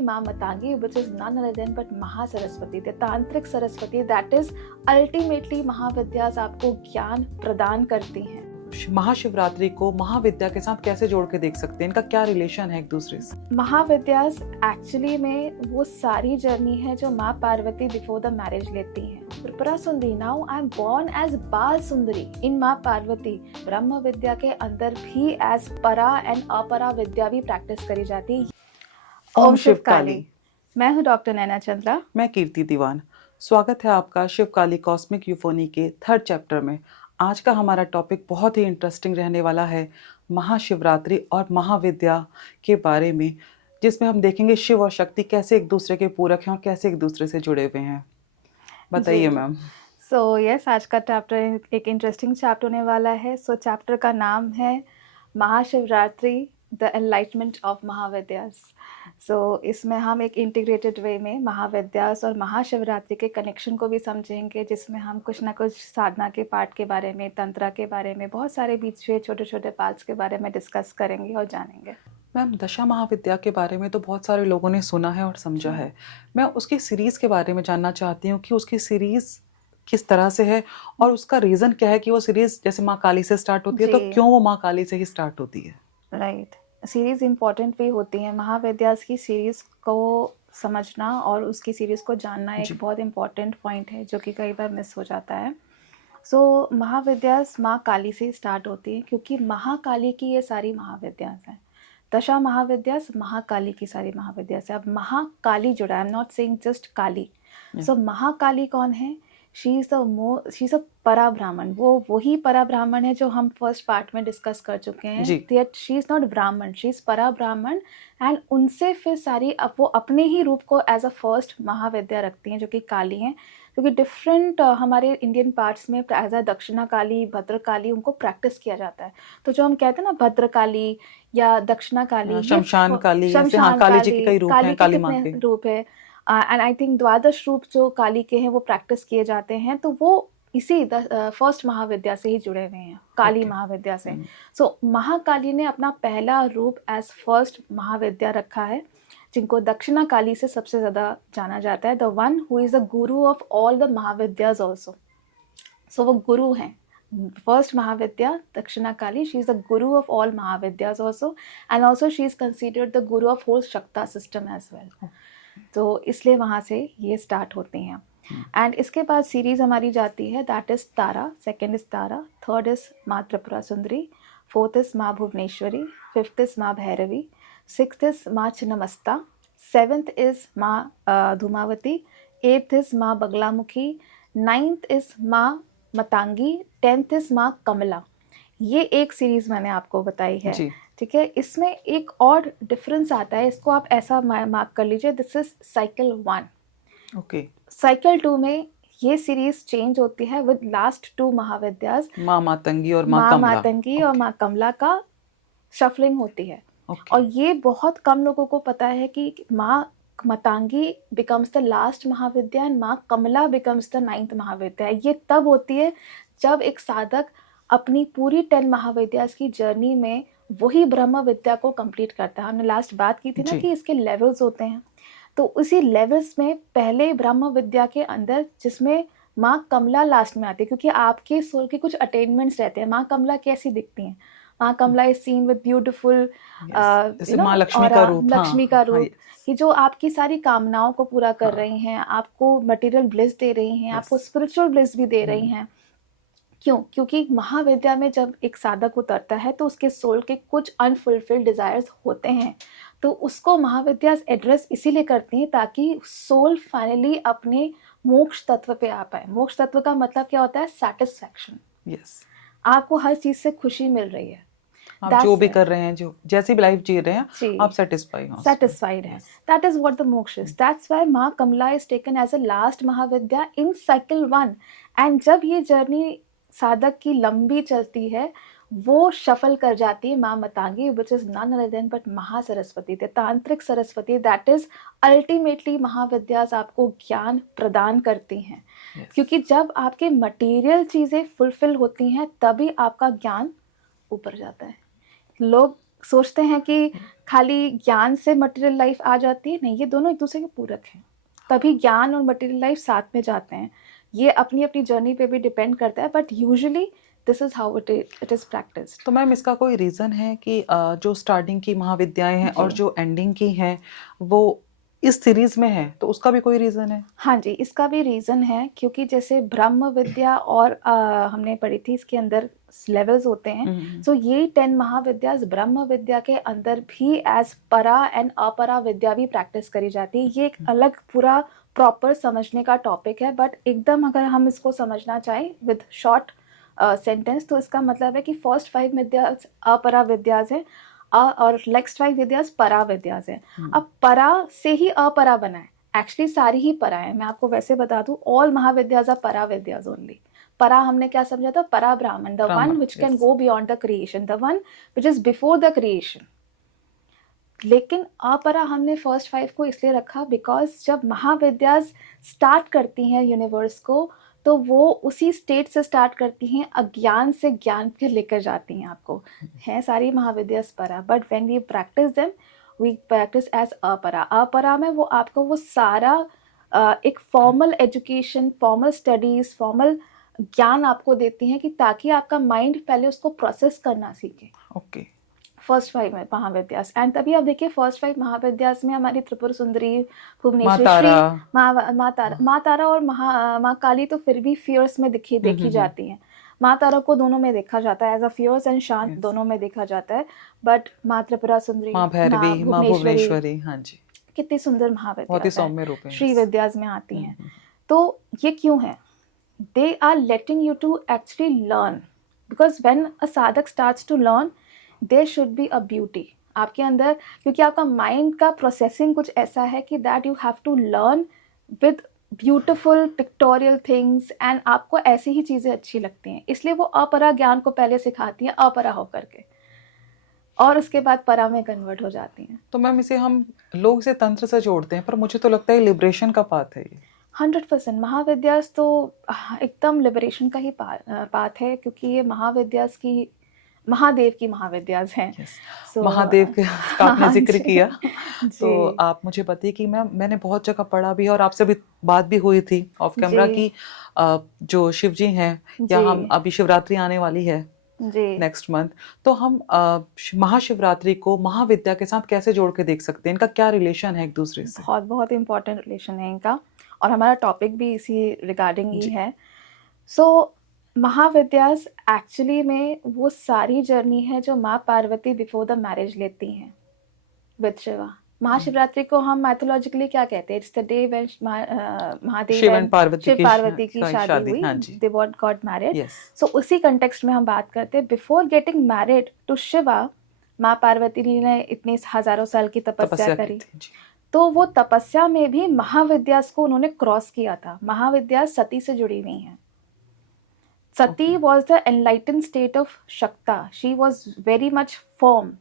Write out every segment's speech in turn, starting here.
माँ मतांगी, which is none other than but Mahasaraswati, the तांत्रिक Saraswati, that is ultimately महाविद्यास आपको ज्ञान प्रदान करती हैं। महाशिवरात्रि को महाविद्या के साथ कैसे जोड़ के देख सकते हैं, इनका क्या रिलेशन है एक दूसरे से? महाविद्यास एक्चुअली में वो सारी जर्नी है जो माँ पार्वती बिफोर द मैरिज लेती हैं। Tripura Sundari, now I am born as बाल सुंदरी इन माँ पार्वती। ब्रह्म विद्या के अंदर भी एज परा एंड अपरा विद्या भी प्रैक्टिस करी जाती है। ओम शिवकाली। मैं हूँ डॉक्टर नैना चंद्रा। मैं कीर्ति दीवान। स्वागत है आपका शिवकाली कॉस्मिक यूफोनी के 3rd चैप्टर में। आज का हमारा टॉपिक बहुत ही इंटरेस्टिंग रहने वाला है, महाशिवरात्रि और महाविद्या के बारे में, जिसमें हम देखेंगे शिव और शक्ति कैसे एक दूसरे के पूरक हैं और कैसे एक दूसरे से जुड़े हुए हैं। बताइए मैम। सो यस, आज का चैप्टर एक इंटरेस्टिंग चैप्टर होने वाला है। सो चैप्टर का नाम है महाशिवरात्रि, द एनलाइटमेंट ऑफ महाविद्यास। सो इसमें हम एक इंटीग्रेटेड वे में महाविद्यास और महाशिवरात्रि के कनेक्शन को भी समझेंगे, जिसमें हम कुछ ना कुछ साधना के पार्ट के बारे में, तंत्रा के बारे में, बहुत सारे बीच में छोटे छोटे पार्ट्स के बारे में डिस्कस करेंगे और जानेंगे। मैम, दशा महाविद्या के बारे में तो बहुत सारे लोगों ने सुना है और समझा है। मैं उसकी सीरीज़ के बारे में जानना चाहती हूँ कि उसकी सीरीज़ किस तरह से है और उसका रीज़न क्या है कि वो सीरीज़ जैसे माँ काली से स्टार्ट होती है, तो क्यों वो माँ काली से ही स्टार्ट होती है? राइट, सीरीज़ इम्पॉर्टेंट भी होती है। महाविद्यास की सीरीज़ को समझना और उसकी सीरीज़ को जानना एक बहुत इम्पॉर्टेंट पॉइंट है, जो कि कई बार मिस हो जाता है। सो महाविद्यास माँ काली से स्टार्ट होती है, क्योंकि महाकाली की ये सारी महाविद्यास हैं। दशा महाविद्यास महाकाली की सारी महाविद्यास है। अब महाकाली जुड़ा है, I am not saying just Kali. So Mahakali कौन है? शी इज़ अ परा ब्राह्मण। वो वही परा ब्राह्मण है जो हम फर्स्ट पार्ट में डिस्कस कर चुके हैं। दैट शी इज़ नॉट ब्राह्मण, शी इज़ परा ब्राह्मण। एंड उनसे फिर सारी वो अपने ही रूप को एज अ फर्स्ट महाविद्या रखती हैं, जो कि काली हैं। क्योंकि डिफरेंट हमारे इंडियन पार्ट्स में एज अ दक्षिणा काली, भद्रकाली उनको प्रैक्टिस किया जाता है। तो जो हम कहते हैं ना भद्रकाली या दक्षिणा काली, शमशान काली, काली जी के कई रूप हैं, काली माँ के रूप है। एंड आई थिंक द्वादश रूप जो काली के हैं वो प्रैक्टिस किए जाते हैं, तो वो इसी फर्स्ट महाविद्या से ही जुड़े हुए हैं, काली महाविद्या से। सो महाकाली ने अपना पहला रूप एज फर्स्ट महाविद्या रखा है, जिनको दक्षिणा काली से सबसे ज़्यादा जाना जाता है। The one who is the guru of all the Mahavidyas also. So वो गुरु हैं। First Mahavidya Dakshina Kali, she is the guru of all Mahavidyas also, and also she is considered the guru of whole Shakta system as well. तो इसलिए वहाँ से ये स्टार्ट होती हैं। एंड इसके बाद सीरीज़ हमारी जाती है, that is Tara. Second is Tara, third is माँ त्रिपुरा सुंदरी, फोर्थ इज़ माँ भुवनेश्वरी, फिफ्थ इज़ माँ भैरवी, सिक्स्थ इज़ माँ छिन्नमस्ता, सेवेंथ इज़ माँ धूमावती, एट्थ इज़ माँ बगलामुखी, नाइन्थ इज़ माँ मतांगी, 10th इज़ माँ कमला। ये एक सीरीज़ मैंने आपको बताई है, ठीक है। इसमें एक और डिफरेंस आता है, इसको आप ऐसा मार्क कर लीजिए, this is cycle 1। Okay. Cycle 2 में ये सीरीज चेंज होती है विद लास्ट 2 महाविद्यास, माँ मातंगी और माँ माँ कमला का शफलिंग होती है। और ये बहुत कम लोगों को पता है कि माँ मतांगी becomes the last Mahavidya and माँ कमला बिकम्स द 9th महाविद्या। ये तब होती है जब एक साधक अपनी पूरी 10 महाविद्यास की जर्नी में वही ब्रह्म विद्या को कंप्लीट करता है। हमने लास्ट बात की थी ना कि इसके लेवल्स होते हैं, तो उसी लेवल्स में पहले ब्रह्म विद्या के अंदर, जिसमें माँ कमला लास्ट में आती है, क्योंकि आपके सोल के कुछ अटेनमेंट्स रहते हैं। माँ कमला कैसी दिखती हैं? Maa Kamala is seen with beautiful Lakshmi का रूप, कि जो आपकी सारी कामनाओं को पूरा कर रही हैं, आपको मटेरियल ब्लिस दे रही हैं, आपको स्पिरिचुअल ब्लिस भी दे रही हैं। क्यों? क्योंकि महाविद्या में जब एक साधक उतरता है तो उसके सोल के कुछ अनफुलफिल्ड डिजायर्स होते हैं, तो उसको महाविद्या एड्रेस इसीलिए करती हैं ताकि सोल फाइनली अपने मोक्ष तत्व पे आ पाए। मोक्ष तत्व का मतलब क्या होता है? सैटिस्फैक्शन। आपको हर चीज से खुशी मिल रही है, आप जो भी कर रहे हैं, जो जैसी भी लाइफ जी रहे हैं, आप सेटिस्फाइड हैं। That is what the moksha is. That's why Maa Kamala is taken as a last Mahavidya in cycle 1। And जब ये जर्नी साधक की लंबी चलती है, वो शफल कर जाती है Maa Matangi, which is none other than but Mahasaraswati, the tantric Saraswati, that is ultimately Mahavidyas आपको ज्ञान प्रदान करती हैं। क्योंकि जब आपके मटेरियल चीजें फुलफिल होती हैं, तभी आपका ज्ञान ऊपर जाता है। लोग सोचते हैं कि खाली ज्ञान से मटेरियल लाइफ आ जाती है, नहीं, ये दोनों एक दूसरे के पूरक हैं, तभी ज्ञान और मटेरियल लाइफ साथ में जाते हैं। ये अपनी अपनी जर्नी पे भी डिपेंड करता है, but usually this is how it is practised. तो मैम इसका कोई रीज़न है कि जो स्टार्टिंग की महाविद्याएं हैं और जी जो एंडिंग की हैं वो इस सीरीज में है, तो उसका भी कोई रीज़न है? हाँ जी, इसका भी रीज़न है, क्योंकि जैसे ब्रह्म विद्या और हमने पढ़ी थी, इसके अंदर लेवल्स होते हैं। सो ये 10 महाविद्यास ब्रह्म विद्या के अंदर भी एज परा एंड अपरा विद्या भी प्रैक्टिस करी जाती है। ये एक अलग पूरा प्रॉपर समझने का टॉपिक है, बट एकदम अगर हम इसको समझना चाहें विद शॉर्ट सेंटेंस, तो इसका मतलब है कि फर्स्ट 5 विद्यास अपरा विद्यास हैं और नेक्स्ट 5 विद्यास परा विद्यास हैं। अब परा से ही अपरा बना है, एक्चुअली सारी ही परा है। मैं आपको वैसे बता दूं, ऑल महाविद्यास आर परा विद्यास ओनली। परा हमने क्या समझा था? परा ब्राह्मण, the one which can go beyond the creation, the one which is before the creation. लेकिन अपरा हमने फर्स्ट 5 को इसलिए रखा बिकॉज जब महाविद्यास स्टार्ट करती हैं यूनिवर्स को, तो वो उसी स्टेट से स्टार्ट करती हैं, अज्ञान से ज्ञान पे लेकर जाती हैं आपको। हैं सारी महाविद्यास परा, but when we practice them we practice as अपरा। अपरा में वो आपको वो सारा एक formal education, formal studies, formal ज्ञान आपको देती हैं, कि ताकि आपका माइंड पहले उसको प्रोसेस करना सीखे। ओके। फर्स्ट 5 महाविद्यास, एंड तभी आप देखिए फर्स्ट 5 महाविद्यास में हमारी त्रिपुर सुंदरी, माँ भुवनेश्वरी, तारा, माँ तारा और माँ काली तो फिर भी फियर्स में देखी जाती हैं। माँ तारा को दोनों में देखा जाता है, एज अ फियर्स एंड शांत Yes. दोनों में देखा जाता है। बट माँ त्रिपुरा सुंदरी, माँ भैरवी, माँ भुवनेश्वरी, हाँ जी, कितनी सुंदर बहुत ही महाविद्यास है, सौम्य रूप है। श्री विद्यास में आती हैं। तो ये क्यों है? They are letting you to actually learn, because when a sadhak starts to learn there should be a beauty आपके अंदर, क्योंकि आपका माइंड का प्रोसेसिंग कुछ ऐसा है कि that you have to learn with beautiful pictorial things, and आपको ऐसी ही चीज़ें अच्छी लगती हैं, इसलिए वो अपरा ज्ञान को पहले सिखाती हैं अपरा होकर के, और उसके बाद परा में कन्वर्ट हो जाती हैं। तो मैम इसे हम लोग इसे तंत्र से जोड़ते हैं, पर मुझे तो लगता है लिबरेशन का पाथ है ये। 100% महाविद्यास तो एकदम लिबरेशन का ही पाथ है, क्योंकि ये महाविद्यास की, महादेव की महाविद्यास हैं। Yes. So, महादेव का आपने हाँ जिक्र जी, किया, तो जी आप मुझे बताइए कि मैंने बहुत जगह पढ़ा भी है और आपसे भी बात भी हुई थी ऑफ कैमरा जी की जो शिव जी हैं, या हम जी अभी शिवरात्रि आने वाली है जी नेक्स्ट मंथ, तो हम महाशिवरात्रि को महाविद्या के साथ कैसे जोड़ के देख सकते हैं? इनका क्या रिलेशन है एक दूसरे से? बहुत बहुत इम्पोर्टेंट रिलेशन है इनका, और हमारा टॉपिक भी इसी रिगार्डिंग ही जी। है। सो महाविद्यास एक्चुअली में वो सारी जर्नी है जो माँ पार्वती बिफोर द मैरिज लेती हैं विद शिवा। महाशिवरात्रि को हम मैथोलॉजिकली क्या कहते हैं? It's the day when Mahadev Shiv and and Parvati Shiv की पार्वती की शादी, शादी हुई, हाँ जी, they got married. Yes, so उसी कंटेक्स्ट में हम बात करते हैं। Before getting married to Shiva, माँ पार्वती ने इतनी हजारों साल की तपस्या तपस्या की करी, थी जी। तो वो तपस्या में भी महाविद्यास को उन्होंने क्रॉस किया था। महाविद्यास सती से जुड़ी हुई हैं। Sati was the enlighten state of Shakta, she was very much firm,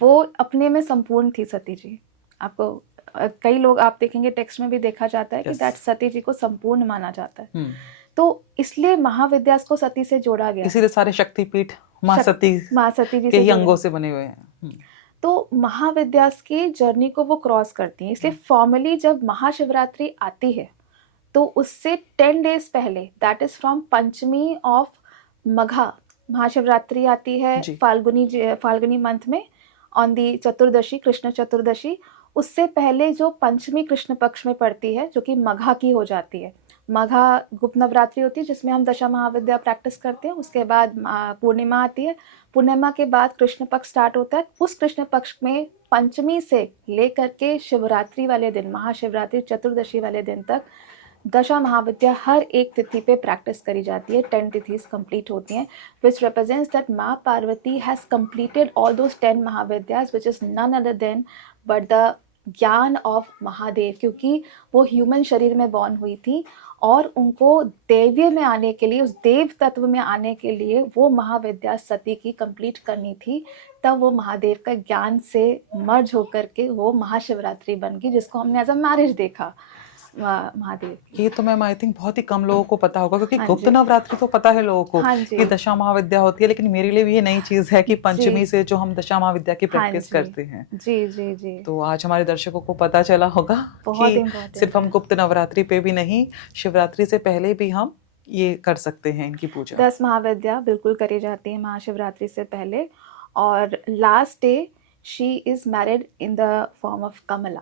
वो अपने में संपूर्ण थी सती जी। आपको कई लोग आप देखेंगे टेक्स्ट में भी देखा जाता है कि Yes. दैट सती जी को संपूर्ण माना जाता है। हम्म, तो इसलिए महाविद्यास को सती से जोड़ा गया है। इसीलिए सारे शक्तिपीठ माँ माँ सती जी के से ही जुड़े अंगों हैं। से बने हुए हैं। तो महाविद्यास की जर्नी को वो क्रॉस करती हैं। इसलिए फॉर्मली जब महाशिवरात्रि आती है, तो उससे 10 डेज पहले, that is from Panchami of Magha, Mahashivratri आती है जी। फाल्गुनी मंथ में ऑन दी चतुर्दशी, कृष्ण चतुर्दशी। उससे पहले जो पंचमी कृष्ण पक्ष में पड़ती है, जो कि मघा की हो जाती है। मघा गुप्त नवरात्रि होती है जिसमें हम दशा महाविद्या प्रैक्टिस करते हैं। उसके बाद पूर्णिमा आती है। पूर्णिमा के बाद कृष्ण पक्ष स्टार्ट होता है। उस कृष्ण पक्ष में पंचमी से लेकर के शिवरात्रि वाले दिन, महाशिवरात्रि चतुर्दशी वाले दिन तक दशा महाविद्या हर एक तिथि पे प्रैक्टिस करी जाती है। 10 तिथिस कंप्लीट होती हैं, विच represents that Maa Parvati has completed all those 10 Mahavidyas, which is none other than but the gyan of Mahadev, क्योंकि वो ह्यूमन शरीर में बॉर्न हुई थी और उनको देव्य में आने के लिए, उस देव तत्व में आने के लिए वो महाविद्या सती की कंप्लीट करनी थी। तब वो महादेव का ज्ञान से मर्ज होकर के वो महाशिवरात्रि बन गई, जिसको हमने एज अ मैरिज देखा। महादेव की। ये तो मैम आई थिंक बहुत ही कम लोगों को पता होगा, क्योंकि हाँ गुप्त जी। नवरात्रि तो पता है लोगों को हाँ जी। कि दशा महाविद्या होती है, लेकिन मेरे लिए भी ये नई चीज है कि पंचमी जी। से जो हम दशा महाविद्या की हाँ प्रैक्टिस जी। करते हैं। जी जी जी। तो आज हमारे दर्शकों को पता चला होगा बहुत कि इम्पोर्टेंट सिर्फ हम है। गुप्त नवरात्रि पे भी नहीं, शिवरात्रि से पहले भी हम ये कर सकते हैं इनकी पूजा। 10 महाविद्या बिल्कुल करी जाती है महाशिवरात्रि से पहले। और last day she is married in the form of Kamala.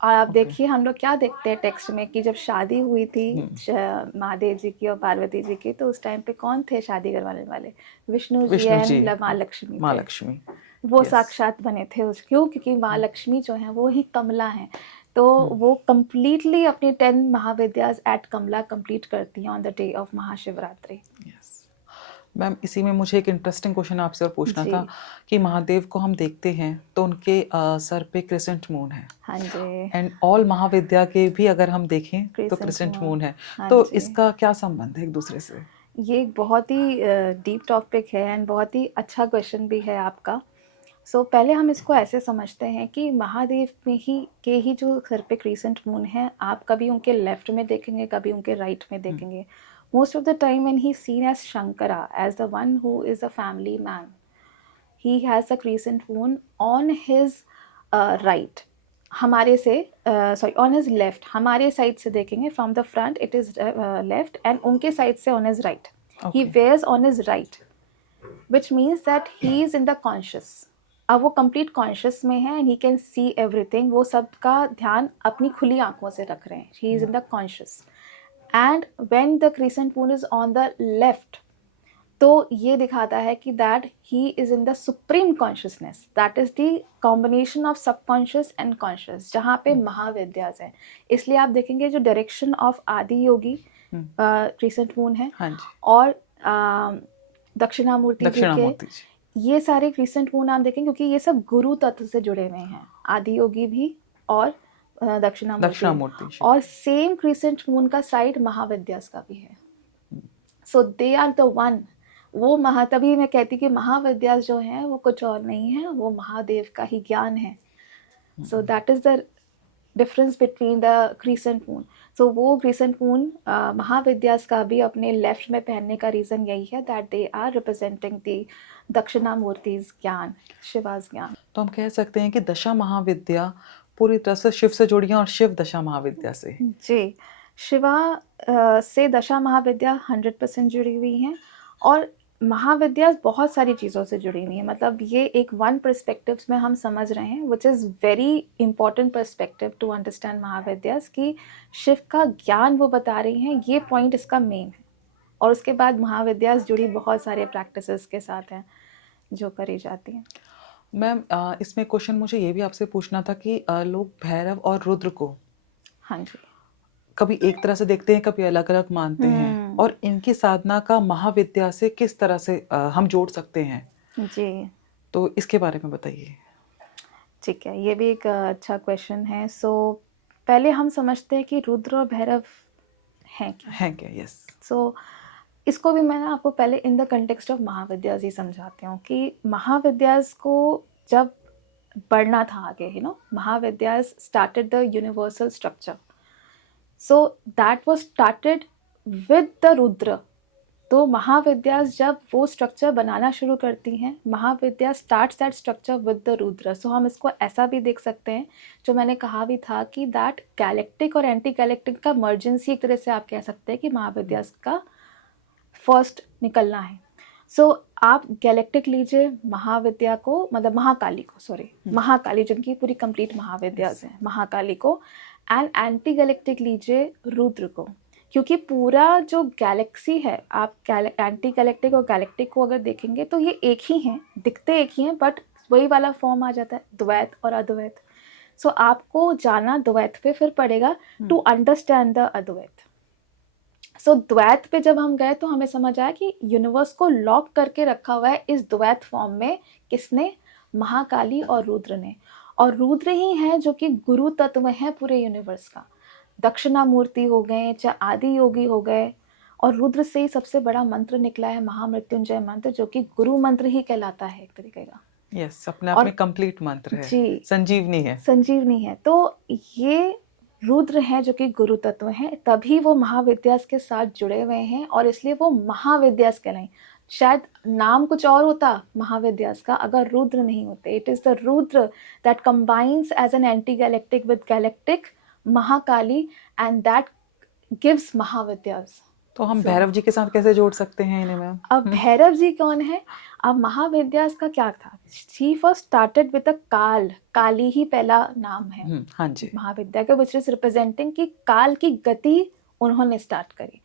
और आप Okay. देखिए हम लोग क्या देखते हैं टेक्स्ट में कि जब शादी हुई थी महादेव जी की और पार्वती जी की, तो उस टाइम पे कौन थे शादी करवाने वाले? विष्णु जी विष्णु जी, एंड माँ लक्ष्मी माँ थे। लक्ष्मी। वो Yes. साक्षात बने थे उस, क्यों? क्योंकि माँ लक्ष्मी जो है वो ही कमला हैं। तो वो कंप्लीटली अपनी 10 महाविद्यास एट कमला कंप्लीट करती हैं on the day of Mahashivratri. Yes. Ma'am इसी में मुझे एक इंटरेस्टिंग क्वेश्चन आपसे और पूछना जी। था कि महादेव को हम देखते हैं तो उनके सर पे क्रिसेंट मून है, हाँ जी। एंड ऑल महाविद्या के भी अगर हम देखें तो क्रिसेंट क्रिसेंट मून। मून है। हाँ तो जी। इसका क्या संबंध है एक दूसरे से? ये एक बहुत ही डीप टॉपिक है एंड बहुत ही अच्छा क्वेश्चन भी है आपका। सो पहले हम इसको ऐसे समझते हैं कि महादेव में ही जो सर पे क्रीसेंट मून है, आप कभी उनके लेफ्ट में देखेंगे, कभी उनके राइट में देखेंगे। Most of the time when he seen as Shankara, as the one who is a family man, he has a crescent moon on his right, हमारे से सॉरी ऑन हिज लेफ्ट, हमारे साइड से देखेंगे from the front it is left, and उनके side से on his right, he wears on his right, which means that he is in the conscious। अब वो complete conscious में है and he can see everything, वो सबका ध्यान अपनी खुली आंखों से रख रहे हैं। He is in the conscious. And when the crescent moon is on the left, तो ये दिखाता है कि that he is in the supreme consciousness, that is the combination of subconscious and conscious, जहाँ पे महाविद्यास हैं। इसलिए आप देखेंगे जो डायरेक्शन ऑफ आदि योगी क्रिसेंट मून है, हाँ जी। और दक्षिणामूर्ति जी दक्षिणामूर्ति के, जी। ये सारे क्रिसेंट मून आप देखें, क्योंकि ये सब गुरु तत्व से जुड़े हुए हैं, आदि योगी भी और दक्षिणामूर्ति। जी। और सेम क्रिसेंट मून का साइड महाविद्यास का भी है। सो दे आर द वन। वो तभी मैं कहती कि महाविद्यास जो हैं वो कुछ और नहीं है, वो महादेव का ही ज्ञान है। So that is the difference between the crescent moon. So वो क्रिसेंट मून महाविद्यास का भी अपने लेफ्ट में पहनने का रीज़न यही है, that they are representing the Dakshinamurti's gyan, Shiva's ज्ञान। तो हम कह सकते हैं कि दशा महाविद्या पूरी तरह से शिव से जुड़ी हैं और शिव दशा महाविद्या से। जी, शिवा से दशा महाविद्या 100% जुड़ी हुई हैं, और महाविद्या बहुत सारी चीज़ों से जुड़ी हुई है। मतलब ये एक वन पर्सपेक्टिव में हम समझ रहे हैं, which is very important perspective to understand Mahavidyas, कि शिव का ज्ञान वो बता रही हैं, ये पॉइंट इसका मेन है। और उसके बाद महाविद्यास जुड़ी बहुत सारे प्रैक्टिसेस के साथ हैं जो करी जाती हैं। मैम इसमें क्वेश्चन मुझे ये भी आपसे पूछना था कि लोग भैरव और रुद्र को हाँ जी, कभी एक तरह से देखते हैं, कभी अलग अलग मानते हैं, और इनकी साधना का महाविद्या से किस तरह से हम जोड़ सकते हैं? जी, तो इसके बारे में बताइए। ठीक है, ये भी एक अच्छा क्वेश्चन है। सो पहले हम समझते हैं कि रुद्र और भैरव हैं क्या। यस। सो इसको भी मैं आपको पहले in the context of Mahavidyas ही समझाती हूँ कि महाविद्यास को जब बढ़ना था आगे, Mahavidyas started the universal structure, so that was started with the Rudra. तो महाविद्यास जब वो स्ट्रक्चर बनाना शुरू करती हैं, Mahavidya starts that structure with the Rudra. So हम इसको ऐसा भी देख सकते हैं, जो मैंने कहा भी था, कि दैट गैलेक्टिक और एंटी गैलेक्टिक का मर्जेंसी, एक तरह से आप कह सकते हैं कि महाविद्यास का फर्स्ट निकलना है। सो आप गैलेक्टिक लीजिए महाविद्या को, मतलब महाकाली को, सॉरी महाकाली जिनकी पूरी कंप्लीट महाविद्यास है, महाकाली को, एंड एंटी गैलेक्टिक लीजिए रुद्र को। क्योंकि पूरा जो गैलेक्सी है, आप एंटी गैलेक्टिक और गैलेक्टिक को अगर देखेंगे तो ये एक ही हैं, दिखते एक ही हैं, बट वही वाला फॉर्म आ जाता है, द्वैत और अद्वैत। सो आपको जाना द्वैत पे फिर पड़ेगा टू अंडरस्टैंड द अद्वैत। सो द्वैत पे जब हम गए तो हमें समझ आया कि यूनिवर्स को लॉक करके रखा हुआ है इस द्वैत फॉर्म में, किसने? महाकाली और रुद्र ने। और रुद्र ही है जो कि गुरु तत्व है पूरे यूनिवर्स का। दक्षिणामूर्ति हो गए, चाहे आदि योगी हो गए, और रुद्र से ही सबसे बड़ा मंत्र निकला है महामृत्युंजय मंत्र, जो कि गुरु मंत्र ही कहलाता है एक तरीके का। यस, अपने आप में कंप्लीट मंत्र है, जी, संजीवनी है। संजीवनी है। तो ये रुद्र हैं जो कि गुरु तत्व हैं, तभी वो महाविद्यास के साथ जुड़े हुए हैं और इसलिए वो महाविद्यास कहलाएं। शायद नाम कुछ और होता महाविद्यास का अगर रुद्र नहीं होते। It is the Rudra that combines as an anti galactic with galactic Mahakali and that gives Mahavidyas. तो हम So- भैरव जी के साथ कैसे जोड़ सकते हैं इन्हें मैम? अब भैरव जी कौन है? अब महाविद्यास का क्या था? She first started with a काल, काली ही पहला नाम है हाँ जी। महाविद्या का, विच इज रिप्रेजेंटिंग कि काल की गति उन्होंने स्टार्ट करी।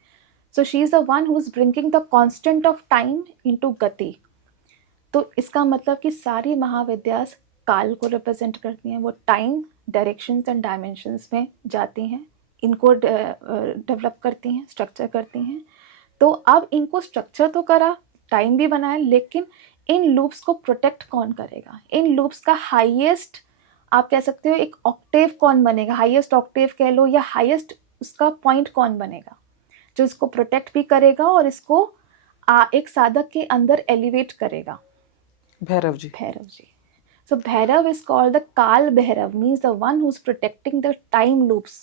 सो she is the one who is bringing the constant of time into गति। तो इसका मतलब कि सारी महाविद्यास काल को रिप्रेजेंट करती हैं। वो टाइम, डायरेक्शंस एंड डायमेंशंस में जाती हैं, इनको डेवलप करती हैं, स्ट्रक्चर करती हैं। तो अब इनको स्ट्रक्चर तो करा, टाइम भी बनाया, लेकिन इन लूप्स को प्रोटेक्ट कौन करेगा? इन लूप्स का हाईएस्ट आप कह सकते हो एक ऑक्टेव कौन बनेगा, हाईएस्ट ऑक्टेव कह लो, या हाईएस्ट उसका पॉइंट कौन बनेगा जो इसको प्रोटेक्ट भी करेगा और इसको एक साधक के अंदर एलिवेट करेगा? Bhairav ji. Bhairav ji. So Bhairav is called the Kal Bhairav, means the one who's protecting the time loops.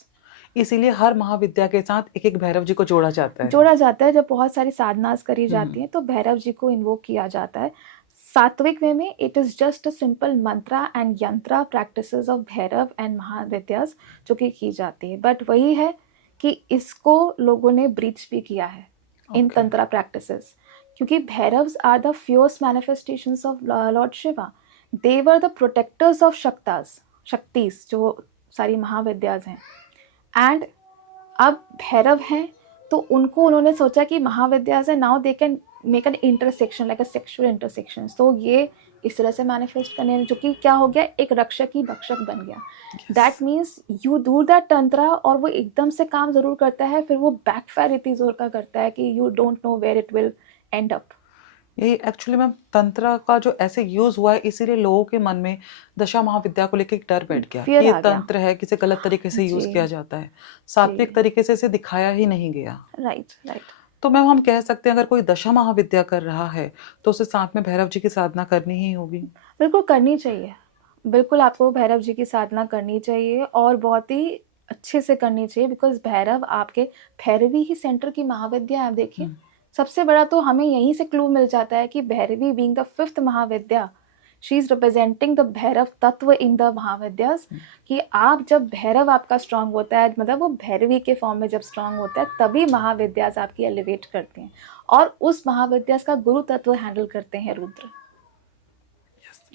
इसीलिए हर महाविद्या के साथ एक एक भैरव जी को जोड़ा जाता है। जोड़ा जाता है जब बहुत सारी साधनास करी जाती हैं तो भैरव जी को इन्वोक किया जाता है। सात्विक वे में it is just a simple Mantra and यंत्रा प्रैक्टिसेस ऑफ भैरव एंड महाविद्यास जो कि की जाती है। बट वही है कि इसको लोगों ने ब्रीच भी किया है इन Okay. तंत्रा प्रैक्टिसेस, क्योंकि Bhairavs are the fierce manifestations of lord Shiva. They were the protectors of Shaktis जो सारी महाविद्यास हैं। एंड अब भैरव हैं तो उनको उन्होंने सोचा कि महाविद्यास है, now they can make an intersection like a sexual intersection. तो ये इस तरह से मैनिफेस्ट करने जो कि क्या हो गया, एक रक्षक ही भक्षक बन गया। That means you do that tantra और वो एकदम से काम जरूर करता है, फिर वो बैकफायर इतनी जोर का करता है कि you don't know where it will end up. ये एक्चुअली मैम तंत्र का जो ऐसे यूज हुआ है इसीलिए लोगों के मन में दशा महाविद्या को लेकर एक डर बैठ गया Fear कि ये आ गया। तंत्र है, किसी गलत तरीके से यूज जी। किया जाता है, सात्विक जी। तरीके से इसे दिखाया ही नहीं गया। Right right. तो मैम हम कह सकते हैं अगर कोई दशा महाविद्या कर रहा है तो उसे साथ में भैरव जी की साधना करनी ही होगी। बिल्कुल करनी चाहिए, बिल्कुल आपको भैरव जी की साधना करनी चाहिए और बहुत ही अच्छे से करनी चाहिए, बिकॉज भैरव आपके भैरवी ही सेंटर की महाविद्या है। आप देखिए सबसे बड़ा तो हमें यहीं से क्लू मिल जाता है कि Bhairavi being the fifth Mahavidya, she is representing the Bhairav tattva in the महाविद्यास। कि आप जब भैरव आपका स्ट्रांग होता है, मतलब वो भैरवी के फॉर्म में जब स्ट्रांग होता है, तभी महाविद्यास आपकी एलिवेट करते हैं और उस महाविद्यास का गुरु तत्व हैंडल करते हैं रुद्र।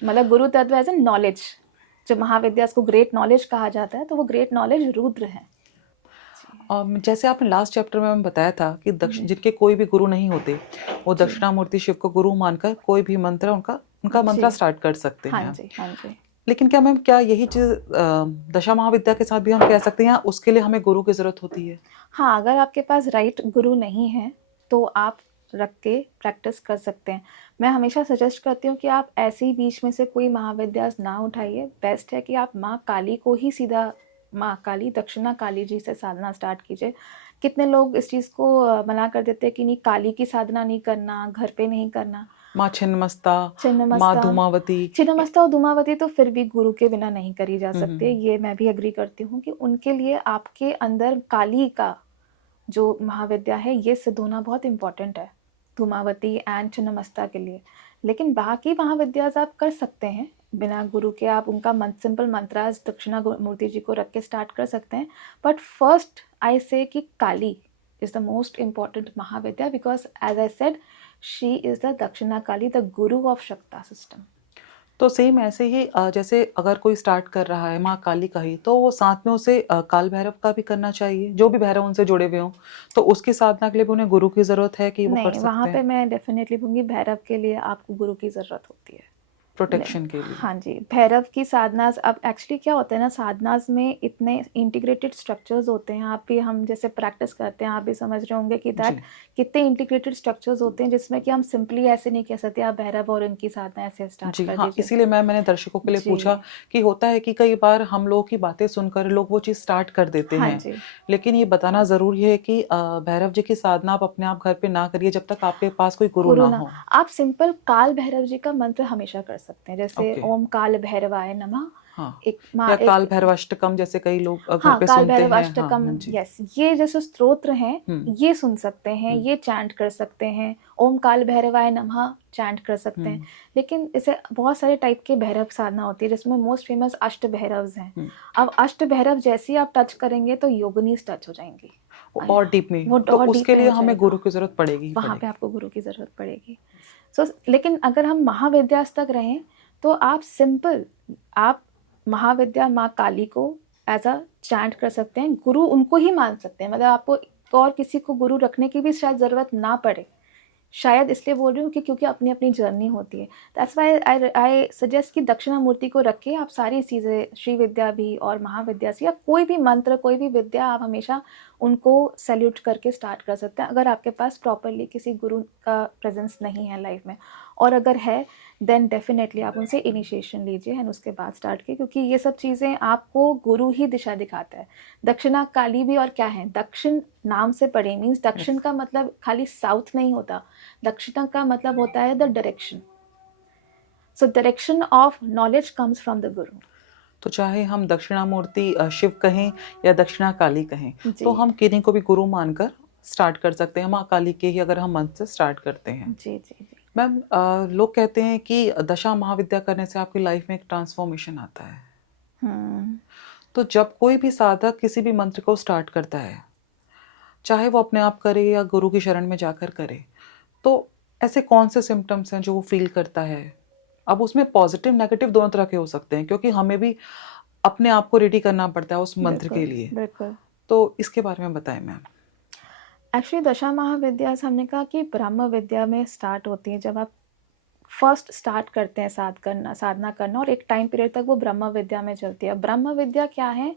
मतलब गुरु तत्व एज ए नॉलेज, जब महाविद्यास को ग्रेट नॉलेज कहा जाता है तो वो ग्रेट नॉलेज रुद्र है। जैसे आपने लास्ट चैप्टर में हमें बताया था कि जिनके कोई भी गुरु नहीं होते वो दक्षिणामूर्ति शिव को गुरु मानकर कोई भी मंत्र उनका मंत्र स्टार्ट कर सकते हैं। हाँ जी हाँ जी। लेकिन क्या मैम क्या यही चीज दशा महाविद्या के साथ भी हम कह सकते हैं या उसके लिए हमें गुरु की जरूरत होती है? हाँ, अगर आपके पास राइट गुरु नहीं है तो आप रख के प्रैक्टिस कर सकते हैं। मैं हमेशा सजेस्ट करती हूँ कि आप ऐसे ही बीच में से कोई महाविद्यास ना उठाइए। बेस्ट है कि आप माँ काली को ही सीधा, माँ काली दक्षिणा काली जी से साधना स्टार्ट कीजिए। कितने लोग इस चीज़ को मना कर देते हैं कि नहीं काली की साधना नहीं करना, घर पे नहीं करना। माँ छिन्नमस्ता, माँ धूमावती। छिन्नमस्ता और धूमावती तो फिर भी गुरु के बिना नहीं करी जा सकती। ये मैं भी एग्री करती हूँ कि उनके लिए आपके अंदर काली का जो महाविद्या है ये सिद्ध होना बहुत इम्पॉर्टेंट है, धूमावती एंड छिन्नमस्ता के लिए। लेकिन बाकी महाविद्यास आप कर सकते हैं बिना गुरु के। आप उनका सिंपल मंत्रास दक्षिणा मूर्ति जी को रख के स्टार्ट कर सकते हैं। बट फर्स्ट आई से कि Kali is the most important Mahavidya, because as I said she is the Dakshina Kali, the guru of Shakta system. तो सेम ऐसे ही जैसे अगर कोई स्टार्ट कर रहा है माँ काली का ही, तो वो साथ में उसे काल भैरव का भी करना चाहिए, जो भी भैरव उनसे जुड़े हुए हों। तो उसकी साधना के लिए भी उन्हें गुरु की जरूरत है कि वो कर नहीं, सकते वहाँ हैं? पे मैं डेफिनेटली कहूँगी भैरव के लिए आपको गुरु की ज़रूरत होती है प्रोटेक्शन के लिए। हाँ जी, भैरव की साधनास। अब एक्चुअली क्या होता है ना, साधनास में इतने इंटीग्रेटेड स्ट्रक्चर्स होते हैं। आप भी, हम जैसे प्रैक्टिस करते हैं, आप भी समझ रहे होंगे कि दैट कितने इंटीग्रेटेड स्ट्रक्चर्स होते हैं, जिसमें कि हम सिंपली ऐसे नहीं कह सकते आप भैरव और उनकी साधना ऐसे स्टार्ट जी कर हाँ, दीजिए। इसीलिए मैंने दर्शकों के लिए जी। पूछा कि होता है कि कई बार हम लोगों की बातें सुनकर लोग वो चीज़ स्टार्ट कर देते हाँ हैं। जी। लेकिन ये बताना जरूरी है कि भैरव जी की साधना आप अपने आप घर पे ना करिए जब तक आपके पास कोई गुरु ना हो। आप सिंपल काल भैरव जी का मंत्र हमेशा कर सकते हैं, जैसे Okay. ओम काल भैरवाय नमः, हाँ, एक या काल भैरवाष्टकम जैसे कई लोग घर हाँ, पे काल सुनते भैरव हैं। अष्टकम, हाँ जी। यस, ये जैसे स्तोत्र हैं हम्म। ये सुन सकते हैं, हम्म। ये चैंट कर सकते हैं, ओम काल भैरवाय नमः चैंट कर सकते हैं। हम्म। लेकिन इसे बहुत सारे टाइप के भैरव साधना होती है जिसमें मोस्ट फेमस अष्ट भैरव्स हैं। हम्म। अब अष्ट भैरव जैसे ही आप टच करेंगे तो योगिनीज टच हो जाएंगी, वो और डीप में, वो तो और डीप उसके में लिए हो हमें जाएगा, गुरु की जरूरत पड़ेगी ही वहाँ पे पड़ेगी। आपको गुरु की ज़रूरत पड़ेगी। लेकिन अगर हम महाविद्यास तक रहें तो आप सिंपल, आप महाविद्या माँ काली को एज अ चैंट कर सकते हैं, गुरु उनको ही मान सकते हैं, मतलब आपको और किसी को गुरु रखने की भी शायद ज़रूरत ना पड़े। शायद इसलिए बोल रही हूँ कि क्योंकि अपनी अपनी जर्नी होती है। दैट्स वाई आई सजेस्ट कि दक्षिणामूर्ति को रख के आप सारी चीज़ें, श्री विद्या भी और महाविद्या से, या कोई भी मंत्र कोई भी विद्या आप हमेशा उनको सैल्यूट करके स्टार्ट कर सकते हैं अगर आपके पास प्रॉपरली किसी गुरु का प्रेजेंस नहीं है लाइफ में। और अगर है देन डेफिनेटली आप उनसे इनिशिएशन लीजिए एंड उसके बाद स्टार्ट कीजिए, क्योंकि ये सब चीज़ें आपको गुरु ही दिशा दिखाता है। दक्षिणा काली भी और क्या है, दक्षिण नाम से पड़े मीन्स दक्षिण का मतलब खाली साउथ नहीं होता, दक्षिणा का मतलब होता है the direction. So direction of knowledge comes from the गुरु। तो चाहे हम दक्षिणामूर्ति शिव कहें या दक्षिणा काली कहें, जी तो हम किन्हीं को भी गुरु मानकर स्टार्ट कर सकते हैं। माँ काली के ही अगर हम मंत्र से स्टार्ट करते हैं। जी जी जी। मैम, लोग कहते हैं कि दशा महाविद्या करने से आपकी लाइफ में एक ट्रांसफॉर्मेशन आता है। हम्म तो जब कोई भी साधक किसी भी मंत्र को स्टार्ट करता है, चाहे वो अपने आप करे या गुरु की शरण में जाकर करे, तो ऐसे कौन से सिम्टम्स हैं जो वो फील करता है? अब उसमें पॉजिटिव नेगेटिव दोनों तरह के हो सकते हैं, क्योंकि हमें भी अपने आप को रेडी करना पड़ता है उस मंत्र के बिल्कुल लिए। बिल्कुल। तो इसके बारे में बताएं मैम। एक्चुअली दशा महाविद्या हमने कहा कि ब्रह्म विद्या में स्टार्ट होती है जब आप फर्स्ट स्टार्ट करते हैं साधना करना, और एक टाइम पीरियड तक वो ब्रह्म विद्या में चलती है। ब्रह्म विद्या क्या है,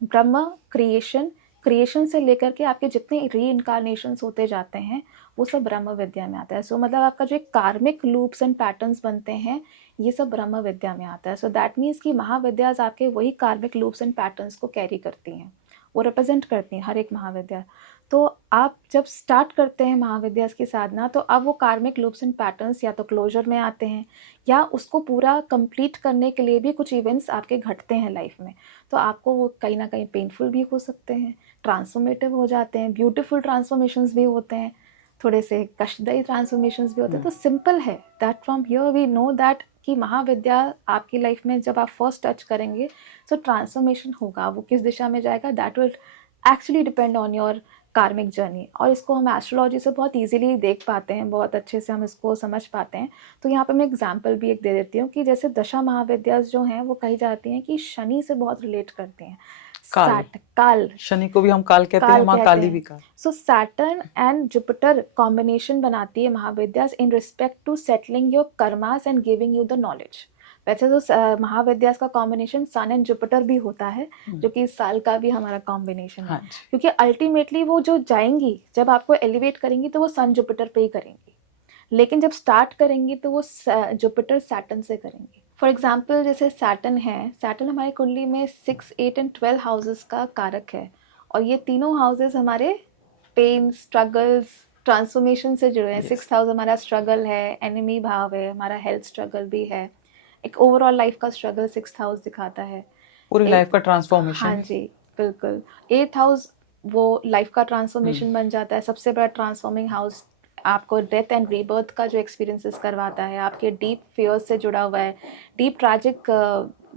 ब्रह्म क्रिएशन, क्रिएशन से लेकर के आपके जितने री इनकारनेशंस होते जाते हैं वो सब ब्रह्म विद्या में आता है। सो मतलब आपका जो एक कार्मिक लूप्स एंड पैटर्न्स बनते हैं ये सब ब्रह्म विद्या में आता है। सो दैट मीन्स कि महाविद्याज आपके वही कार्मिक लूप्स एंड पैटर्न्स को कैरी करती हैं, वो रिप्रेजेंट करती हैं हर एक महाविद्या। तो आप जब स्टार्ट करते हैं महाविद्यास की साधना तो अब वो कार्मिक लूप्स एंड पैटर्न्स या तो क्लोजर में आते हैं या उसको पूरा कंप्लीट करने के लिए भी कुछ इवेंट्स आपके घटते हैं लाइफ में। तो आपको वो कहीं ना कहीं पेनफुल भी हो सकते हैं, ट्रांसफॉर्मेटिव हो जाते हैं, ब्यूटीफुल ट्रांसफॉर्मेशंस भी होते हैं, थोड़े से कष्टदायी ट्रांसफॉर्मेशंस भी होते हैं। तो सिंपल है that from here we know that कि महाविद्या आपकी लाइफ में जब आप फर्स्ट टच करेंगे तो ट्रांसफॉर्मेशन होगा। वो किस दिशा में जाएगा that will actually depend on your कार्मिक जर्नी। और इसको हम एस्ट्रोलॉजी से बहुत इजीली देख पाते हैं, बहुत अच्छे से हम इसको समझ पाते हैं। तो यहाँ पे मैं एग्जांपल भी एक दे देती हूँ कि जैसे दशा महाविद्या जो हैं वो कही जाती हैं कि शनि से बहुत रिलेट करती हैं। काल, काल, शनि को भी हम काल कहते हैं, माँ काली भी काल। So Saturn and Jupiter combination बनाती है Mahavidyas in respect to settling your karmas and giving you the knowledge. वैसे तो महाविद्यास का कॉम्बिनेशन सन एंड जुपिटर भी होता है जो कि इस साल का भी हमारा कॉम्बिनेशन है। हाँ जी। क्योंकि अल्टीमेटली वो जो जाएंगी जब आपको एलिवेट करेंगी तो वो सन जुपिटर पे ही करेंगी, लेकिन जब स्टार्ट करेंगी तो वो जुपिटर सैटर्न से करेंगी। फॉर एग्जाम्पल जैसे सैटर्न है, सैटर्न हमारी कुंडली में 6, 8 एंड 12 हाउसेस का कारक है, और ये तीनों हाउसेस हमारे पेन, स्ट्रगल्स, ट्रांसफॉर्मेशन से जुड़े हैं। 6th हाउस हमारा स्ट्रगल है, एनिमी भाव है, हमारा हेल्थ स्ट्रगल भी है, एक ओवरऑल लाइफ का स्ट्रगल 6th हाउस दिखाता है, पूरी लाइफ का हाँ ट्रांसफॉर्मेशन। जी बिल्कुल। 8th हाउस वो लाइफ का ट्रांसफॉर्मेशन बन जाता है, सबसे बड़ा ट्रांसफॉर्मिंग हाउस आपको डेथ एंड रीबर्थ का जो एक्सपीरियंसेस करवाता है, आपके डीप फियर्स से जुड़ा हुआ है, डीप ट्रैजिक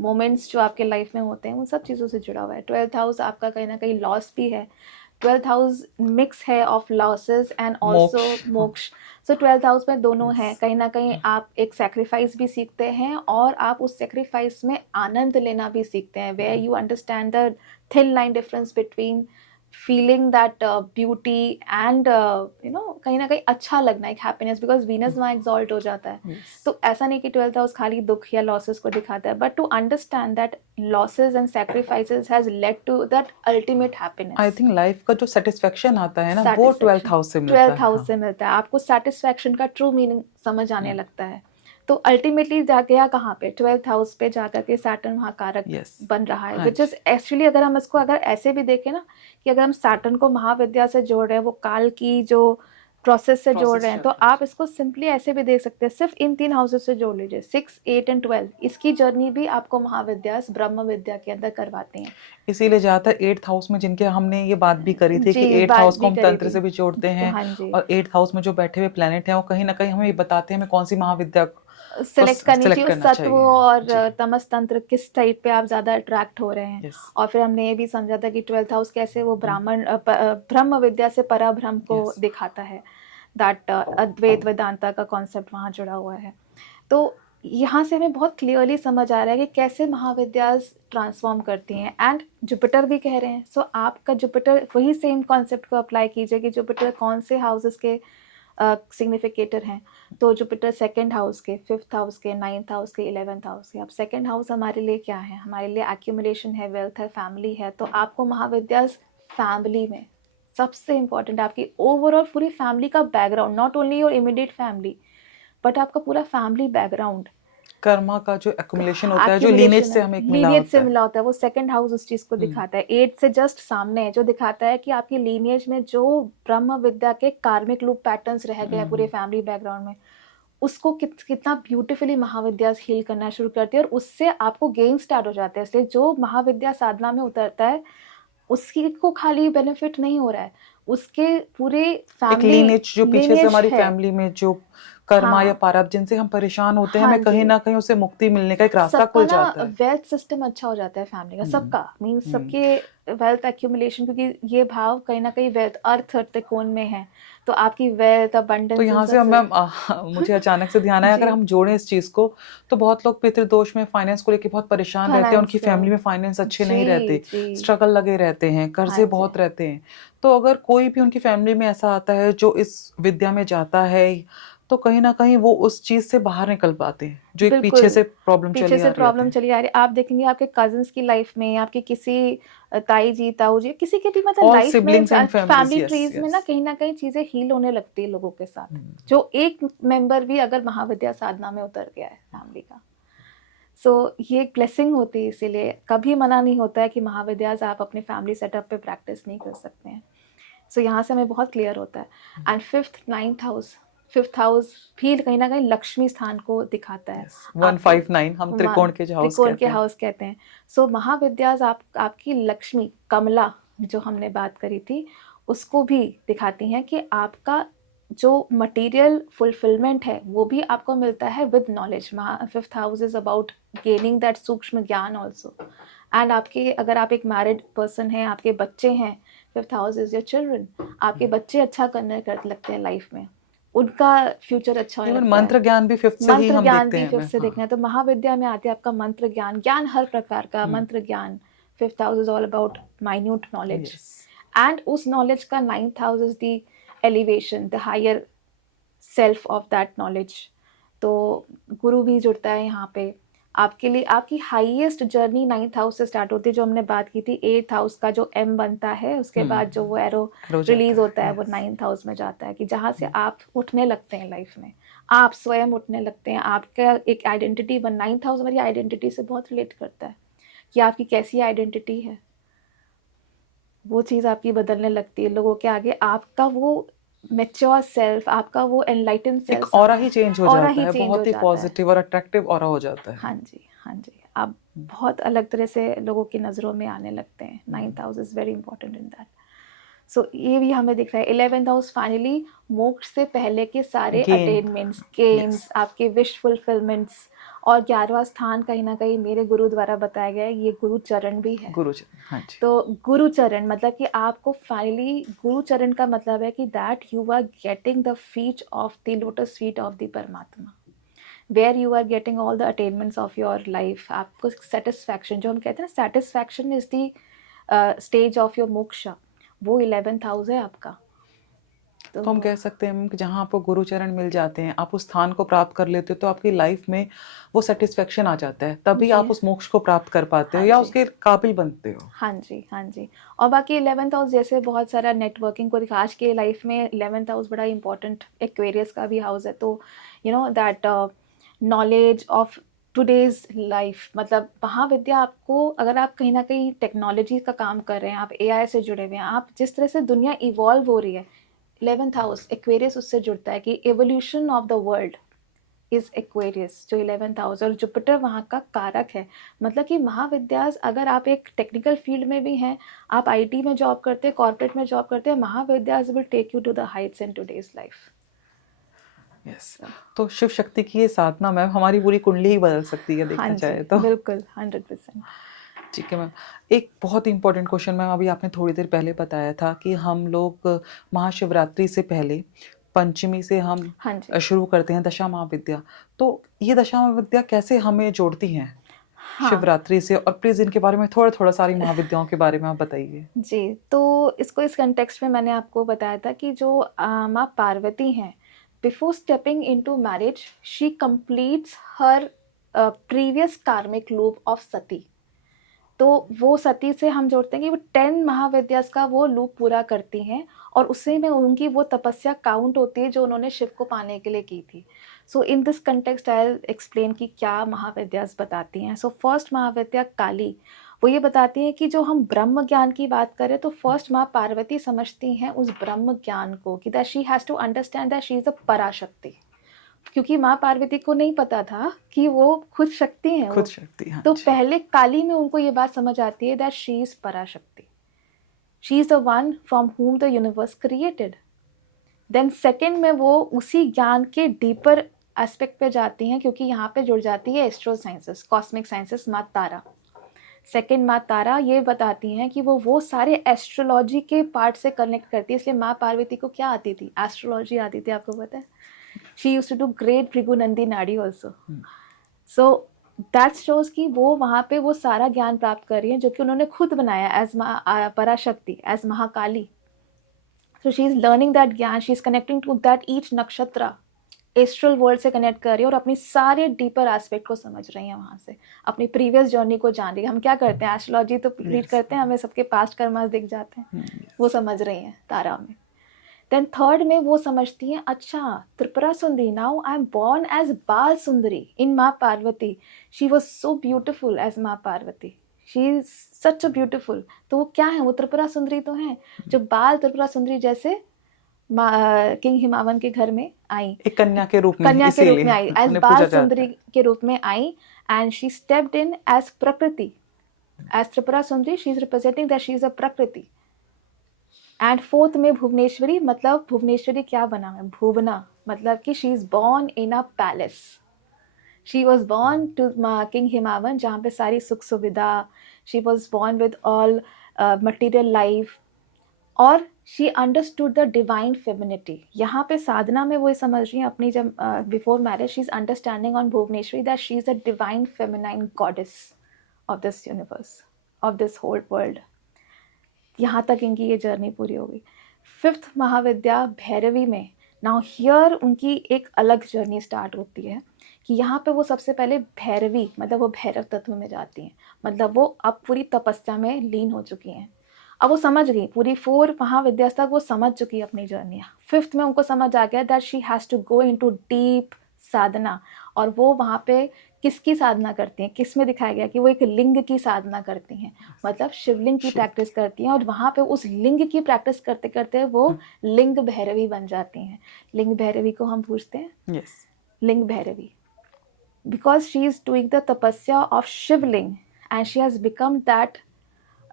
मोमेंट्स जो आपके लाइफ में होते हैं उन सब चीज़ों से जुड़ा हुआ है। 12th हाउस आपका कहीं ना कहीं लॉस भी है, 12th हाउस मिक्स है ऑफ लॉसेस एंड ऑल्सो मोक्ष। सो 12th हाउस में दोनों हैं, कहीं ना कहीं आप एक सेक्रीफाइस भी सीखते हैं और आप उस सेक्रीफाइस में आनंद लेना भी सीखते हैं, where you understand the thin line difference between feeling that beauty and कहीं ना कहीं अच्छा लगना, एक हैप्पीनेस, बिकॉज वीनस वहाँ एक्सॉल्ट हो जाता है। तो ऐसा नहीं कि 12th हाउस खाली दुख या लॉसेस को दिखाता है, but to understand that losses and sacrifices has led to that ultimate happiness. I think life का जो सेटिस्फेक्शन आता है ना वो 12th हाउस से मिलता है। 12th हाउस से मिलता है, आपको सेटिस्फेक्शन का ट्रू मीनिंग समझ आने लगता है। तो अल्टीमेटली जा गया कहाँ पे, 12th हाउस पे जाकर के सैटर्न वहाँ कारक बन रहा है, विच इज एक्चुअली अगर हम इसको अगर ऐसे भी देखें ना कि अगर हम सैटर्न को महाविद्या से जोड़ रहे हैं, वो काल की जो प्रोसेस से जोड़ Process रहे हैं, चल तो रहा है आप इसको सिंपली ऐसे भी देख सकते हैं, सिर्फ इन 3 हाउसेस से जोड़ लीजिए, 6, 8 एंड 12, इसकी जर्नी भी आपको महाविद्यास ब्रह्म विद्या के अंदर करवाती हैं। इसीलिए ज्यादातर 8th हाउस में जिनके हमने ये बात भी करी थी कि जी, 8th बात हाउस को भी हम करी तंत्र थी। से भी जोड़ते हैं, हाँ जी, और 8th हाउस में जो बैठे हुए प्लेनेट हैं वो कहीं ना कहीं हमें ये बताते हैं हमें कौन सी महाविद्या को सेलेक्ट करनी सेलेक्ट चाहिए, करना सत्व चाहिए। और जी, तमस तंत्र किस टाइप पे आप ज्यादा अट्रैक्ट हो रहे हैं। यस, और फिर हमने ये भी समझा था कि 12th हाउस कैसे वो ब्रह्म विद्या से पराब्रह्म को यस। दिखाता है, दैट अद्वैत वेदांता का कॉन्सेप्ट वहाँ जुड़ा हुआ है। तो यहाँ से हमें बहुत क्लियरली समझ आ रहा है कि कैसे महाविद्यास ट्रांसफॉर्म करती हैं, एंड जुपिटर भी कह रहे हैं। सो आपका जुपिटर, वही सेम कॉन्सेप्ट को अप्लाई कीजिए कि जुपिटर कौन से हाउसेस के सिग्निफिकेटर हैं। तो जुपिटर सेकंड हाउस के, 5th हाउस के, 9th हाउस के, 11th हाउस के। अब सेकंड हाउस हमारे लिए क्या है? हमारे लिए एक्यूमुलेशन है, वेल्थ है, फैमिली है। तो आपको महाविद्यास फैमिली में सबसे इम्पॉर्टेंट, आपकी ओवरऑल पूरी फैमिली का background, not only your immediate family but आपका पूरा फैमिली बैकग्राउंड, कर्मा का जो एक्युमुलेशन होता है, जो लीनेज एक्यूमुलेशन से है, हमें एक मिला लीनियज से होता है। मिला होता है, वो सेकंड हाउस उस चीज को दिखाता है। 8 से जस्ट सामने है, जो दिखाता है कि आपकी लीनियज में जो ब्रह्म विद्या के कार्मिक लूप पैटर्न्स रह गए हैं पूरे फैमिली बैकग्राउंड में, उसको कितना ब्यूटीफुली महाविद्या हील करना शुरू करती है, और उससे आपको गेन स्टार्ट हो जाते हैं। इसलिए जो महाविद्या साधना में उतरता है उसकी को खाली बेनिफिट नहीं हो रहा है, उसके पूरे एक फैमिली लीनेज जो पीछे से लीनियज हमारी है। फैमिली में जो कर्मा या हाँ, पारब जिनसे हम परेशान होते हैं, हाँ हमें कहीं जी, ना कहीं उससे मुक्ति मिलने का एक रास्ता सबका खुल ना जाता है। वेल्थ सिस्टम अच्छा हो जाता है फैमिली का, हम्म, सबका मीन्स हम्म। सबके वेल्थ एक्यूमुलेशन, क्योंकि ये भाव कहीं ना कहीं वेल्थ अर्थ त्रिकोण में है, तो आपकी वेल्थ तो अबंडेंस इन यहाँ सब से से। मैम मुझे अचानक से ध्यान आया, अगर जी, हम जोड़ें इस चीज को, तो बहुत लोग पितृदोष में फाइनेंस को लेके बहुत परेशान रहते हैं, फाइनेंस उनकी का। फैमिली में फाइनेंस अच्छे नहीं जी रहते, जी, स्ट्रगल लगे रहते हैं, हाँ कर्जे जी, बहुत रहते हैं। तो अगर कोई भी उनकी फैमिली में ऐसा आता है जो इस विद्या में जाता है, तो कहीं ना कहीं वो उस चीज से बाहर निकल पाते हैं, जो एक पीछे बिल्कुल। से प्रॉब्लम पीछे चली से आ रही होती प्रॉब्लम है। चली आ रही है, आप देखेंगे आपके कजिन्स की लाइफ में, आपके किसी ताई जी, ताऊ जी, किसी के भी मतलब ऑल लाइफ में, siblings and families, family yes trees में यस। ना कहीं चीजें हील होने लगती है लोगों के साथ, जो एक मेंबर भी अगर महाविद्या साधना में उतर गया है फैमिली का। सो ये एक ब्लेसिंग होती है, इसीलिए कभी मना नहीं होता है कि महाविद्यास आप अपने फैमिली सेटअप पे प्रैक्टिस नहीं कर सकते हैं। सो यहाँ से हमें बहुत क्लियर होता है। And 5th 9th house, 5th house भी कहीं ना कहीं लक्ष्मी स्थान को दिखाता है यस, आपके, 159 हम त्रिकोण के जो हाउस त्रिकोण के कहते हैं। हाउस कहते हैं। सो महाविद्यास आपकी लक्ष्मी कमला जो हमने बात करी थी उसको भी दिखाती हैं कि आपका जो मटेरियल फुलफिलमेंट है वो भी आपको मिलता है with knowledge. 5th house is about gaining that सूक्ष्म ज्ञान ऑल्सो। एंड आपके, अगर आप एक मैरिड पर्सन हैं, आपके बच्चे हैं, 5th house is your children, आपके बच्चे अच्छा करने कर लगते हैं लाइफ में, उनका फ्यूचर अच्छा होने इवन लगता है। मंत्र ज्ञान भी 5th से ही मंत्र हम ज्ञान देखते भी हैं 5th मैम। से हाँ। देखना है, तो महाविद्या में आते हैं आपका मंत्र ज्ञान, ज्ञान हर प्रकार का मंत्र ज्ञान। 5th house is all about minute knowledge, yes. And उस नॉलेज का 9th house is the elevation, the higher self of that knowledge. तो गुरु भी जुड़ता है यहाँ पे आपके लिए। आपकी हाईएस्ट जर्नी 9th हाउस से स्टार्ट होती है, जो हमने बात की थी। 8th हाउस का जो एम बनता है, उसके बाद जो वो एरो रो रिलीज जाता होता है, है, वो यस। 9th हाउस में जाता है, कि जहाँ से आप उठने लगते हैं लाइफ में, आप स्वयं उठने लगते हैं, आपका एक आइडेंटिटी बन। 9th हाउस हमारी आइडेंटिटी से बहुत रिलेट करता है कि आपकी कैसी आइडेंटिटी है, वो चीज़ आपकी बदलने लगती है लोगों के आगे। आपका वो मेच्योर सेल्फ, आपका वो एनलाइटन एक सेल्फ ऑरा आता ही है, चेंज हो ऑरा जाता ही है, चेंज हो बहुत ही जाता है। पॉजिटिव और अट्रैक्टिव ऑरा हो जाता है। हाँ जी, हाँ जी, आप बहुत अलग तरह से लोगों की नज़रों में आने लगते हैं। 9th house is very important in that. So ये भी हमें दिख रहा है। 11th हाउस फाइनली मोक्ष से पहले के सारे गेन, अटेनमेंट्स, यस। गेन्स, आपके विश फुलफिलमेंट्स। और 11वां स्थान कहीं ना कहीं मेरे गुरु द्वारा बताया गया है, ये गुरु चरण भी है। गुरु जी, हाँ जी। तो गुरु चरण मतलब कि आपको फाइनली, गुरु चरण का मतलब है कि that you are getting the feet of the lotus feet of the Paramatma, where you are getting all the attainments of your life. आपको सेटिस्फैक्शन, जो हम कहते हैं ना, satisfaction is the stage of your moksha, वो 11th हाउस है आपका। तो हम तो कह सकते हैं कि जहाँ आपको गुरु चरण मिल जाते हैं, आप उस स्थान को प्राप्त कर लेते हो, तो आपकी लाइफ में वो सेटिस्फेक्शन आ जाता है, तभी जी, आप उस मोक्ष को प्राप्त कर पाते हो हाँ या जी, उसके काबिल बनते हो। हाँ जी, हाँ जी। और बाकी 11th हाउस जैसे बहुत सारा नेटवर्किंग को दिखा, आज के लाइफ में 11th हाउस बड़ा इंपॉर्टेंट, एक्वेरियस का भी हाउस है। तो you know that knowledge of today's life, मतलब महाविद्या आपको, अगर आप कहीं ना कहीं टेक्नोलॉजी का काम कर रहे हैं, आप एआई से जुड़े हुए हैं, आप जिस तरह से दुनिया इवॉल्व हो रही है, 11th हाउस एक्वेरियस उससे जुड़ता है कि evolution of the world is Aquarius, जो 11th हाउस, और जुपिटर वहाँ का कारक है। मतलब कि महाविद्यास, अगर आप एक टेक्निकल फील्ड में भी हैं, आप आईटी में जॉब करते हैं, कॉर्पोरेट में जॉब करते हैं, Mahavidyas will take you to the heights in today's life. Yes, तो शिव शक्ति की ये साधना मैम हमारी पूरी कुंडली ही बदल सकती है हाँ देखा जी, जाए तो। बिल्कुल 100%। ठीक है मैम, एक बहुत ही इंपॉर्टेंट क्वेश्चन मैम, अभी आपने थोड़ी देर पहले बताया था कि हम लोग महाशिवरात्रि से पहले पंचमी से हम हाँ जी, शुरू करते हैं दशा महाविद्या। तो ये दशा महाविद्या कैसे हमें जोड़ती हैं हाँ शिवरात्रि से? और प्लीज इनके बारे में थोड़ा थोड़ा सारी महाविद्याओं के बारे में आप बताइए। जी। तो इसको इस कंटेक्स्ट में मैंने आपको बताया था कि जो माँ पार्वती हैं, before stepping into marriage she completes her previous कार्मिक लूप ऑफ सती। तो वो सती से हम जोड़ते हैं कि वो 10 महाविद्यास का वो लूप पूरा करती हैं, और उसी में उनकी वो तपस्या काउंट होती है जो उन्होंने शिव को पाने के लिए की थी। So in this context I explain कि क्या महाविद्यास बताती हैं। सो फर्स्ट महाविद्या काली, वो ये बताती है कि जो हम ब्रह्म ज्ञान की बात करें तो फर्स्ट माँ पार्वती समझती हैं उस ब्रह्म ज्ञान को कि that she has to understand that she is a Parashakti, क्योंकि माँ पार्वती को नहीं पता था कि वो खुद शक्ति हैं खुद वो। शक्ति, हाँ तो जी। पहले काली में उनको ये बात समझ आती है that she is Parashakti, she is the one from whom the universe created. Then second में वो उसी ज्ञान के डीपर एस्पेक्ट पे जाती हैं, क्योंकि यहाँ पे जुड़ जाती है एस्ट्रो साइंसेस, कॉस्मिक साइंसेस, माँ तारा। सेकेंड माँ तारा ये बताती हैं कि वो सारे एस्ट्रोलॉजी के पार्ट से कनेक्ट करती है। इसलिए माँ पार्वती को क्या आती थी? एस्ट्रोलॉजी आती थी, आपको पता है। She used to do great Bhrigunandi Nadi also. So that shows कि वो वहाँ पे वो सारा ज्ञान प्राप्त कर रही है जो कि उन्होंने खुद बनाया as Parashakti, as Mahakali. So she is learning that gyan, she is connecting to that each nakshatra, astral world से कनेक्ट कर रही है और अपनी सारे डीपर एस्पेक्ट को समझ रही है। वहाँ से अपनी प्रीवियस जर्नी को जान रही है। हम क्या करते हैं, एस्ट्रोलॉजी तो रीड करते हैं, हमें सबके पास्ट कर्मास दिख जाते हैं, वो समझ रही हैं तारा में। देन थर्ड में वो समझती हैं, अच्छा Tripura Sundari, now I am born as बाल Sundari in Maa Parvati, she was so beautiful as Maa Parvati, she is such a beautiful. तो वो क्या है? वो त्रिपुरा सुंदरी तो हैं, जो बाल त्रिपुरा सुंदरी जैसे किंग हिमावन के घर में आई, एक कन्या के रूप में, कन्या के रूप में आई, एज उन्हें बाल पूजा जाता सुंदरी है। के रूप में आई, and she stepped in as Prakriti, as Tripura Sundari, she is representing that she is a prakriti. And fourth में भुवनेश्वरी, मतलब भुवनेश्वरी क्या बना है? भुवना, मतलब कि she is born in a palace, she was born to king Himavan, जहाँ पे सारी सुख सुविधा, she was born with all material life, और she understood the divine femininity. यहाँ पे साधना में वो ये समझ रही है अपनी, जब before marriage she is understanding on Bhuvaneshwari that she is a divine feminine goddess of this universe, of this whole world. यहाँ तक इनकी ये जर्नी पूरी हो गई। फिफ्थ महाविद्या भैरवी में, नाउ हियर उनकी एक अलग जर्नी स्टार्ट होती है कि यहाँ पे वो सबसे पहले भैरवी, मतलब वो भैरव तत्व में जाती हैं, मतलब वो अब पूरी तपस्या में लीन हो चुकी हैं। अब वो समझ गई, पूरी 4 महाविद्या तक वो समझ चुकी है अपनी जर्नी। फिफ्थ में उनको समझ आ गया that she has to go into deep sadhana, और वो वहाँ पे किसकी साधना करती हैं? किस में दिखाया गया कि वो एक लिंग की साधना करती हैं, मतलब शिवलिंग की प्रैक्टिस करती हैं, और वहाँ पे उस लिंग की प्रैक्टिस करते करते वो लिंग भैरवी बन जाती हैं। लिंग भैरवी को हम पूछते हैं yes, Linga Bhairavi, because she is doing the tapasya of Shivling and she has become that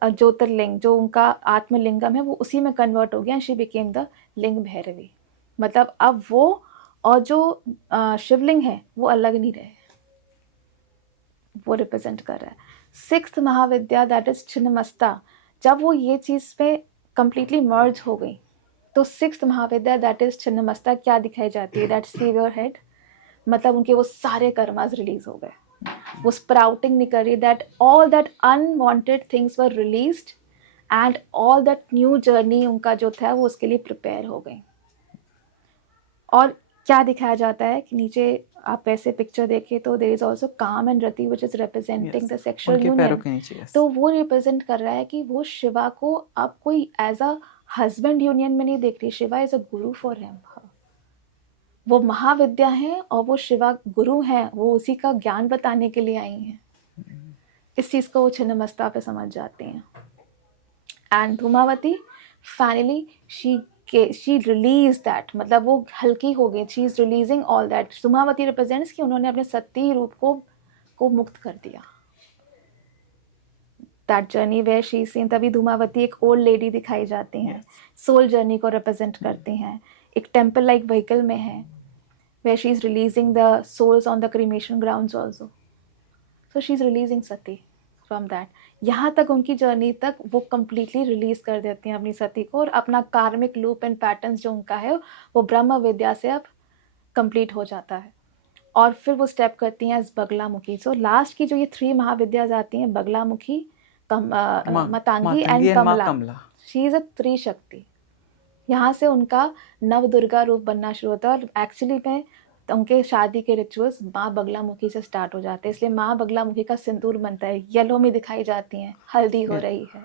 Jyotirling, जो उनका आत्मलिंगम है वो उसी में कन्वर्ट हो गया, शी बिकेम द लिंग भैरवी। मतलब अब वो और जो शिवलिंग है वो अलग नहीं रहे, वो रिप्रेजेंट कर रहा है। Sixth Mahavidya that is Chhinnamasta, जब वो ये चीज़ पे कंप्लीटली मर्ज हो गई तो sixth Mahavidya that is Chhinnamasta क्या दिखाई जाती है? दैट सीवियर हेड, मतलब उनके वो सारे कर्मास रिलीज हो गए, वो स्प्राउटिंग नहीं कर रही, that all that unwanted things were released and all that new journey उनका जो था वो उसके लिए प्रिपेयर हो गई। और क्या दिखाया जाता है कि नीचे आप ऐसे पिक्चर देखें तो देयर इज आल्सो काम and Rati which is representing the sexual उनके पैरों यूनियन। के नीचे, yes. तो वो रिप्रेजेंट कर रहा है कि वो शिवा को अब कोई एज अ हस्बैंड यूनियन में नहीं देख रही, Shiva is a Guru for him. वो महाविद्या हैं और वो शिवा गुरु हैं, वो उसी का ज्ञान बताने के लिए आई हैं। इस चीज़ को वो छिन्नमस्ता पे समझ जाती हैं। एंड धूमावती फाइनली शी कि शी रिलीज दैट, मतलब वो हल्की हो गई, she is releasing all that. Dhumavati represents कि उन्होंने अपने सती रूप को मुक्त कर दिया. That journey where she seen, तभी धूमावती एक ओल्ड लेडी दिखाई जाती हैं, सोल जर्नी को रिप्रेजेंट करती हैं. एक टेम्पल लाइक व्हीकल में है where she is releasing the souls on the cremation grounds also. So she is releasing Sati from that. यहाँ तक उनकी जर्नी तक वो कम्प्लीटली रिलीज कर देती हैं अपनी सती को, और अपना कार्मिक लूप एंड पैटर्न्स जो उनका है वो ब्रह्म विद्या से अब कंप्लीट हो जाता है. और फिर वो स्टेप करती हैं एज बगलामुखी. सो लास्ट की जो ये 3 महाविद्याज आती हैं, Bagalamukhi, Matangi and Kamala, she is a Trishakti. यहाँ से उनका नव दुर्गा रूप बनना शुरू होता है. और एक्चुअली में तो उनके शादी के रिचुअल्स माँ बगलामुखी से स्टार्ट हो जाते हैं. इसलिए माँ बगलामुखी का सिंदूर बनता है, येलो में दिखाई जाती हैं, हल्दी हो रही है.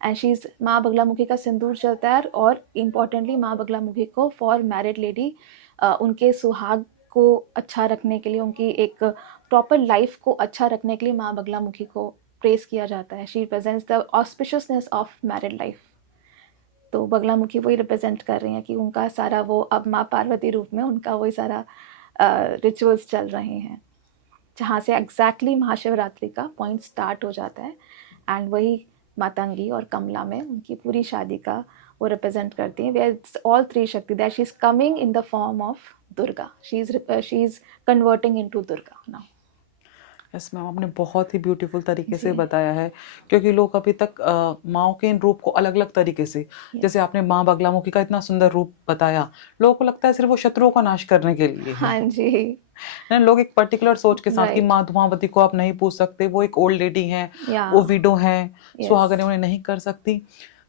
एंड शी इज, माँ बगलामुखी का सिंदूर चलता है. और इम्पॉर्टेंटली माँ बगलामुखी को फॉर मैरिड लेडी उनके सुहाग को अच्छा रखने के लिए, उनकी एक प्रॉपर लाइफ को अच्छा रखने के लिए माँ बगलामुखी को प्रेस किया जाता है. She represents the auspiciousness of married life. तो बगलामुखी वही रिप्रेजेंट कर रही हैं कि उनका सारा वो अब माँ पार्वती रूप में उनका वही सारा रिचुअल्स चल रहे हैं, जहाँ से एग्जैक्टली महाशिवरात्रि का पॉइंट स्टार्ट हो जाता है. एंड वही मातंगी और कमला में उनकी पूरी शादी का वो रिप्रेजेंट करती हैं. वेयर ऑल 3 शक्ति that she is coming in the form of Durga. She is converting into Durga now. Yes ma'am, आपने बहुत ही ब्यूटीफुल तरीके से जी. बताया है, क्योंकि लोग अभी तक माँओं के इन रूप को अलग अलग तरीके से, जैसे आपने माँ बगलामुखी का इतना सुंदर रूप बताया, लोगों को लगता है सिर्फ वो शत्रुओं का नाश करने के लिए है. हाँ जी. लोग एक पर्टिकुलर सोच के साथ कि Right. माँ धूमावती को आप नहीं पूछ सकते, वो एक ओल्ड लेडी हैं, Yeah. वो विडो हैं, Yes. सुहागनें उन्हें नहीं कर सकती.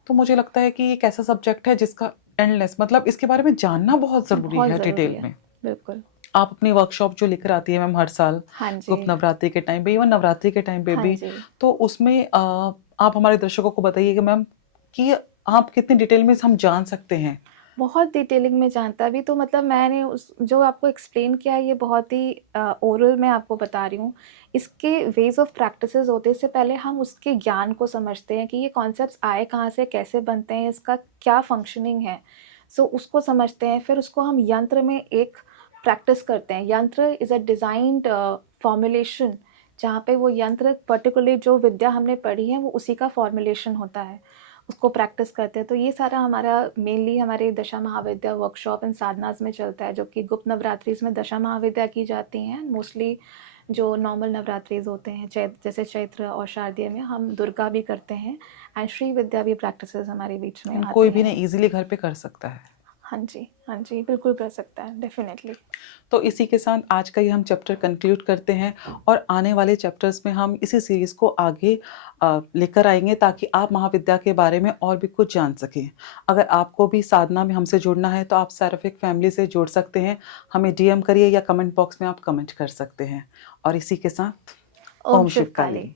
तो मुझे लगता है कि एक ऐसा सब्जेक्ट है जिसका एंडलेस, मतलब इसके बारे में जानना बहुत जरूरी बहुत है ज़रूरी डिटेल है. में. बिल्कुल. आप अपनी वर्कशॉप जो लेकर आती है मैम हर साल, हाँ जी. गुप्त नवरात्रि के टाइम पे, इवन नवरात्रि के टाइम पे हाँ भी, जी. तो उसमें आप हमारे दर्शकों को बताइए कि मैम कि आप कितनी डिटेल में हम जान सकते हैं. बहुत डिटेलिंग में जानता भी, तो मतलब मैंने उस जो आपको एक्सप्लेन किया ये बहुत ही ओरल में आपको बता रही हूँ. इसके वेज ऑफ प्रैक्टिसेस होते हैं, इससे पहले हम उसके ज्ञान को समझते हैं कि ये कॉन्सेप्ट्स आए कहाँ से, कैसे बनते हैं, इसका क्या फंक्शनिंग है. सो उसको समझते हैं, फिर उसको हम यंत्र में एक प्रैक्टिस करते हैं. यंत्र इज़ अ डिज़ाइंड फॉर्मुलेशन, जहाँ पे वो यंत्र पर्टिकुलरली जो विद्या हमने पढ़ी है वो उसी का फॉर्मुलेशन होता है, उसको प्रैक्टिस करते हैं. तो ये सारा हमारा मेनली हमारे दशा महाविद्या वर्कशॉप एंड साधनास में चलता है, जो कि गुप्त नवरात्रि में दशा महाविद्या की जाती हैं. मोस्टली जो नॉर्मल नवरात्रिज होते हैं जैसे चैत्र और शारदीय में हम दुर्गा भी करते हैं. एंड श्री विद्या भी प्रैक्टिसेस हमारे बीच में आती कोई भी हैं. नहीं इजीली घर पे कर सकता है. हाँ जी, हाँ जी, बिल्कुल कर सकता है, डेफिनेटली. तो इसी के साथ आज का ये हम चैप्टर कंक्लूड करते हैं, और आने वाले चैप्टर्स में हम इसी सीरीज़ को आगे लेकर आएंगे, ताकि आप महाविद्या के बारे में और भी कुछ जान सकें. अगर आपको भी साधना में हमसे जुड़ना है तो आप सेराफिक फैमिली से जुड़ सकते हैं. हमें डीएम करिए या कमेंट बॉक्स में आप कमेंट कर सकते हैं. और इसी के साथ ओम शिव काली.